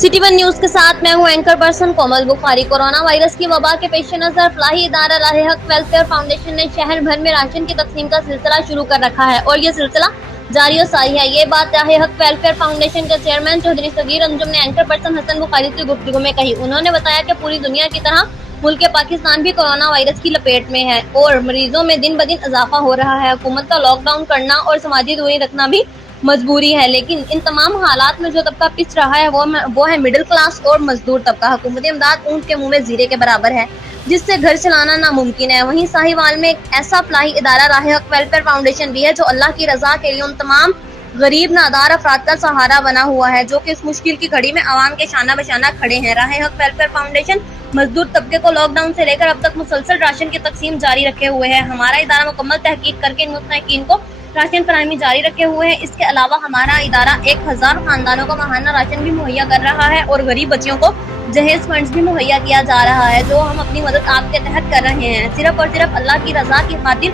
City one news के साथ मैं हूं एंकर पर्सन कोमल बुखारी। कोरोना वायरस की वबा के पेश नजर फलाही इदारा राह हक वेलफेयर फाउंडेशन ने शहर भर में राशन की तकसीम का सिलसिला शुरू कर रखा है और ये सिलसिला जारी और सारी है। ये बात राह हक वेलफेयर फाउंडेशन के चेयरमैन चौधरी सगीर अंजुम ने एंकर पर्सन हसन बुखारी से गुफ्तगू में कही। उन्होंने बताया कि पूरी दुनिया की तरह मुल्क पाकिस्तान भी कोरोना वायरस की लपेट में है और मरीजों में दिन ब दिन इजाफा हो रहा है। हुकूमत का लॉकडाउन करना और समाजी दूरी रखना भी मजबूरी है, लेकिन इन तमाम हालात में जो तबका पिछ रहा है वो है मिडिल क्लास और मजदूर तबका। हुकूमती इमदाद ऊंट के मुंह में जीरे के बराबर है, जिससे घर चलाना नामुमकिन है। वहीं साहिवाल में एक ऐसा फलाही इदारा राह हक वेलफेयर फाउंडेशन भी है जो अल्लाह की रजा के लिए उन तमाम गरीब नादार अफराद का सहारा बना हुआ है जो कि इस मुश्किल की घड़ी में आवाम के शाना बशाना खड़े हैं। राह हक वेलफेयर फाउंडेशन मजदूर तबके को लॉकडाउन से लेकर अब तक मुसलसल राशन की तकसीम जारी रखे हुए है। हमारा इदारा मुकम्मल तहकीक करके इन मुस्तहिकीन को राशन फराहमी जारी रखे हुए हैं। इसके अलावा हमारा इदारा 1000 खानदानों को माहाना राशन भी मुहैया कर रहा है और गरीब बच्चियों को जहेज फंड्स भी मुहैया किया जा रहा है, जो हम अपनी मदद आपके तहत कर रहे हैं। सिर्फ और सिर्फ अल्लाह की रजा की खातिर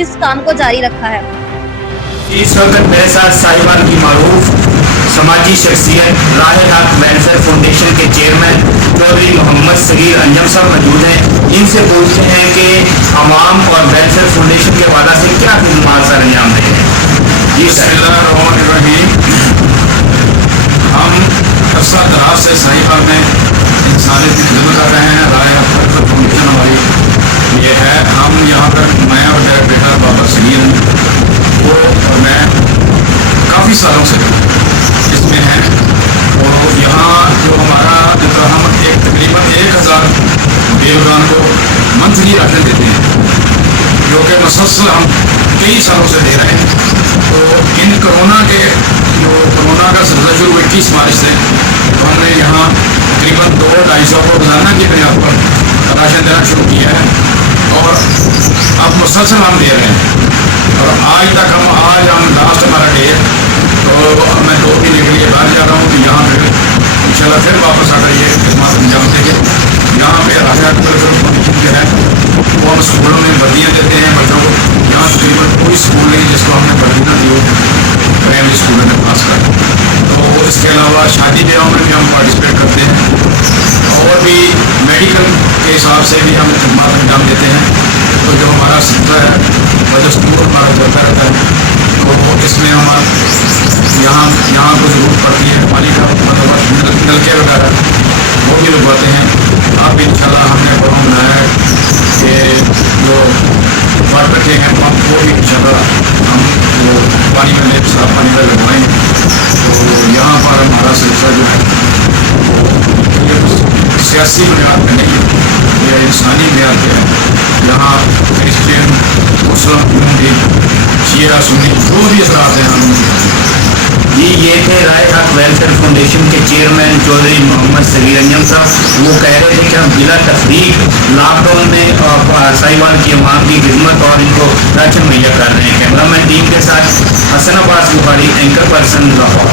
इस काम को जारी रखा है। इस वक्त मेरे साथ साहिवाल की मारूफ समाजी शख्सियत राह हक वेलफेयर फाउंडेशन के चेयरमैन चौधरी मोहम्मद सगीर अंजम साहब मौजूद हैं। इनसे पूछते हैं कि आवाम और वेलफेयर फाउंडेशन के वादा से क्या खिदमत सर अंजाम दे रहे हैं। जी बिस्मिल्लाहिर्रहमानिर्रहीम। हम अरसा दराज से साहिवाल में इंसानियत की खिदमत कर रहे हैं। राह हक वेलफेयर फाउंडेशन हमारी ये है। हम यहाँ पर मैं और मेरा बेटा बाबा सगीर वो और मैं काफ़ी सालों से इसमें हैं और यहाँ जो हमारा हम तकरीबन 1000 बेगुरान को मंथली राशन देते हैं, जो कि मुसलसल हम कई सालों से दे रहे हैं। तो इन कोरोना का सिलसिला शुरू 21 मार्च से तो हमने यहाँ तकरीबन 200-250 को रोजाना की बुनियाद पर राशन देना शुरू किया है और अब मुसलसल हम दे रहे हैं। और आज हम लास्ट हमारा डे है, तो मैं 2 महीने के लिए बाहर जा रहा हूँ, तो यहाँ पे इंशाल्लाह फिर वापस आकर ये खिदमत अंजाम देंगे। यहाँ पे राशन जो है वो हम स्कूलों में वर्दियाँ देते हैं बच्चों को। यहाँ तकरीबन कोई स्कूल नहीं जिसको हमने वर्दी ना दी हो प्राइमरी स्कूलों में खास कर। तो इसके अलावा शादी ब्याह में भी हम पार्टिसिपेट करते हैं और भी मेडिकल के हिसाब से भी हम खिदमत अंजाम देते हैं। तो जो हमारा सिलसिला है बदस्तूर हमारा चलता रहता है। तो इसमें हमारा यहाँ को ज़रूरत पड़ती है पानी का मतलब नलके वगैरह वो भी लगवाते हैं। अब इंशाल्लाह हमने प्रोग्राम बनाया है कि जो वाटर के हैं पंप वो भी इंशाल्लाह हम वो पानी में ले साफ पानी में लगवाएंगे। तो यहाँ पर हमारा सिलसिला जो है ये सियासी बुनियाद पर नहीं है, ये इंसानी बुनियाद पर है। यहाँ क्रिश्चियन मुस्लिम हिंदी शिया सुन्नी जो भी असरात हैं हम जी ये थे राह हक वेलफेयर फाउंडेशन के चेयरमैन चौधरी मोहम्मद सगीर अंजम साहब। वो कह रहे थे कि हम बिला तफरीक लॉकडाउन में साहिवाल की अवाम की खिदमत और इनको राशन मुहैया कर रहे हैं। कैमरामैन टीम के साथ हसन अब्बास बुखारी, एंकर पर्सन लाहौर।